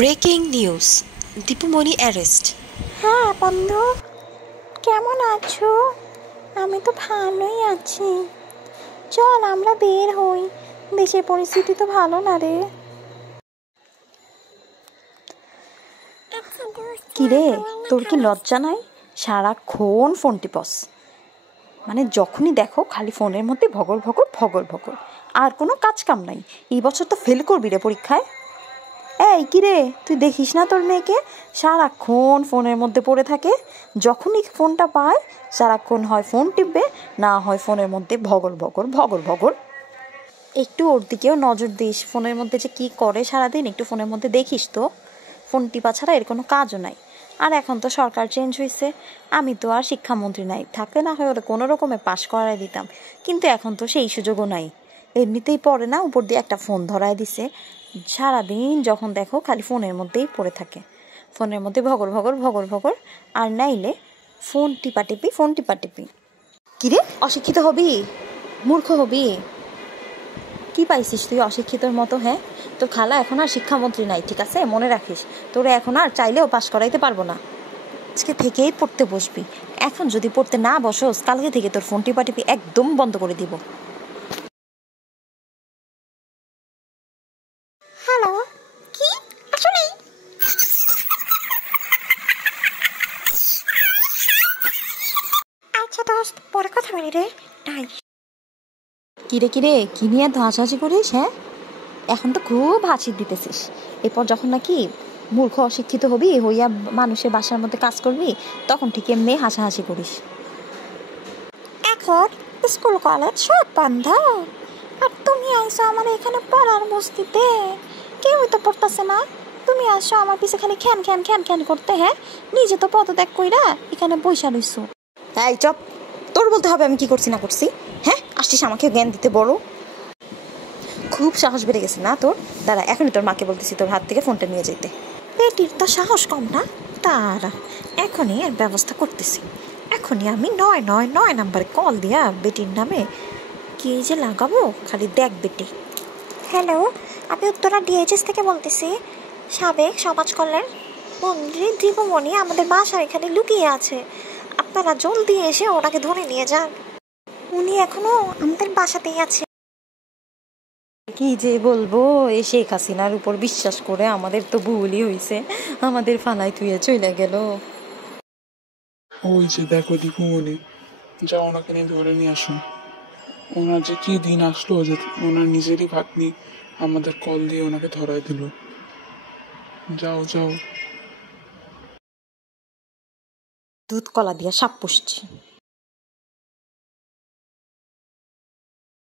Breaking news, Dipu Moni arrest. হ্যাঁ বন্ধু, কেমন আছো? আমি তো ভালোই আছি। চল আমরা বের হই, দেশের পরিস্থিতি তো ভালো না রে। কিরে, তোর কি লজ্জা নাই? সারাক্ষণ ফোন টিপস, মানে যখনই দেখো খালি ফোনের মধ্যে ভগর ভগর ভগর ভগর, আর কোনো কাজ কাম নাই। এই বছর তো ফেল করবি রে পরীক্ষায়। এই কিরে, তুই দেখিস না তোর মেয়েকে সারাক্ষণ ফোনের মধ্যে পড়ে থাকে? যখনই ফোনটা পায় সারাক্ষণ হয় ফোন টিপবে, না হয় ফোনের মধ্যে ভগর ভগর ভগর ভগর। একটু ওর দিকেও নজর দিস, ফোনের মধ্যে যে কী করে সারাদিন একটু ফোনের মধ্যে দেখিস তো। ফোন টিপা ছাড়া এর কোনো কাজও নাই। আর এখন তো সরকার চেঞ্জ হয়েছে, আমি তো আর শিক্ষামন্ত্রী নাই, থাকলে না হয় ওরা কোনো রকমে পাশ করাই দিতাম, কিন্তু এখন তো সেই সুযোগও নাই। এমনিতেই পড়ে না, উপর দিয়ে একটা ফোন ধরায় দিছে। সারাদিন যখন দেখো খালি ফোনের মধ্যেই পড়ে থাকে, ফোনের মধ্যে ভগর ভগর ভগর ভগর, আর নাইলে ফোন টিপাটিপি ফোন টিপাটিপি। কিরে, অশিক্ষিত হবি, মূর্খ হবি? কি পাইছিস তুই অশিক্ষিতর মতো? হ্যাঁ, তোর খালা এখন আর শিক্ষামন্ত্রী নাই, ঠিক আছে, মনে রাখিস। তোরা এখন আর চাইলেও পাশ করাইতে পারবো না। আজকে থেকেই পড়তে বসবি। এখন যদি পড়তে না বসোস, কালকে থেকে তোর ফোন টিপাটিপি একদম বন্ধ করে দিব। হ্যালো, কি আসলে? আচ্ছা দোস্ত, পরে কথা বলি রে। নাই কিরে কিরে, কি নিয়ে এত হাসাহাসি করিস? হ্যাঁ, এখন তো খুব হাসি দিতেছিস। এরপর যখন নাকি মূর্খ অশিক্ষিত হবি, হইয়া মানুষের বাসার মধ্যে কাজ করবি, তখন ঠিক এমনি হাসাহাসি করিস। এখন স্কুল কলেজ সব বন্ধ, আর তুমি আইসো আমার এখানে পড়ার বস্তিতে। কেউই তো পড়তেছে না, তুমি আসো আমার পিছে খালি খ্যান খ্যান খ্যান খ্যান করতে। হ্যাঁ, নিজে তো পদত্যাগ কইরা এখানে বইসা রইছো। এই চপ, তোর বলতে হবে আমি কি করছি না করছি? হ্যাঁ, আসছিস আমাকে জ্ঞান দিতে? বড় খুব সাহস বেড়ে গেছে না তোর? দাঁড়া, এখনই তোর মাকে বলতেছি তোর হাত থেকে ফোনটা নিয়ে যেতে। বেটির তো সাহস কম না, তারা এখনই এর ব্যবস্থা করতেছি। এখনই আমি 999 নাম্বারে কল দিয়া বেটির নামে কি যে লাগাবো, খালি দেখ বেটি। হ্যালো, আমি উত্তরা ডিএইচএস থেকে বলতেছি। সাবেক সমাজ কল্যাণ মন্ত্রী দীপুমণি আমাদের বাসার এখানে লুকিয়ে আছে, আপনারা জলদি এসে ওনাকে ধরে নিয়ে যান। উনি এখনো আমাদের বাসাতেই আছে। কি যে বলবো, এই শেখ হাসিনার উপর বিশ্বাস করে আমাদের তো ভুলই হয়েছে, আমাদের ফালাই তুইয়ে চলে গেল। ওই যে দেখো দীপুমণি, যা ওনাকে নিয়ে ধরে নিয়ে আসুন। ওনার যে কি দিন আসলো যে ওনার নিজেরই ভাগ্নি আমাদের কল দিয়ে ওনাকে ধরায় দিল। যাও যাও। দুধ কলা দিয়া সাপ পুষছি।